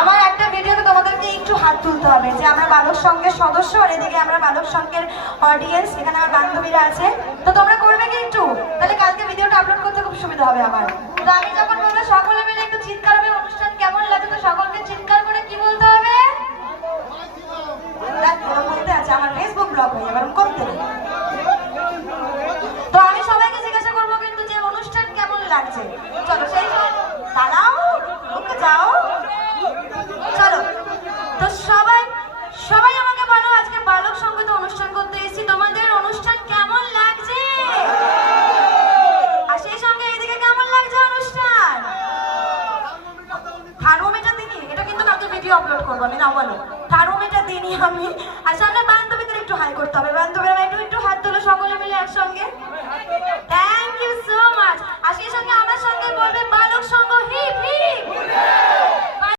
আমার একটা ভিডিওতে তোমাদেরকে একটু হাত তুলতে হবে যে আমরা বালক সংঘের সদস্য আর এদিকে আমরা বালক সংঘের অডিয়েন্স, এখানে আমার বান্ধবীরা আছে। তো তোমরা করবে কি একটু? তাহলে কালকে ভিডিওটা আপলোড করতে খুব সুবিধা হবে আমার। তো আমি যখন বলবো সকলে মিলে একটু চিৎকার হবে, অনুষ্ঠান কেমন লাগে, তো সকলকে চিৎকার করে কি বলতে হবে? বলতে আছে আমার ফেসবুক ব্লগ হয়ে যাবে, করতে নেই। তো আমি সবাইকে জিজ্ঞাসা করবো কিন্তু যে অনুষ্ঠান কেমন লাগছে। চলো সেই দাঁড়াও, যাও, চলো। তো সবাই সবাই আমাকে বলো, আজকে বালক সংগীত অনুষ্ঠান করতে এসেছি, তোমাদের অনুষ্ঠান কেমন লাগছে? আর সেই সঙ্গে এদিকে কেমন লাগছে অনুষ্ঠান? থার্মোমিটার দিনই, এটা কিন্তু কালকে ভিডিও আপলোড করবো আমি, না বলো থার্মোমিটার দিনই আমি। আর সামনে বান্ধবীদের একটু হাই করতে হবে, বান্ধবীরা একটু একটু হাত তোলো সকলে মিলে একসঙ্গে। Thank you so much. আর সেই সঙ্গে আমার সঙ্গে বলবে বালক সংঘ হিপ হিপ।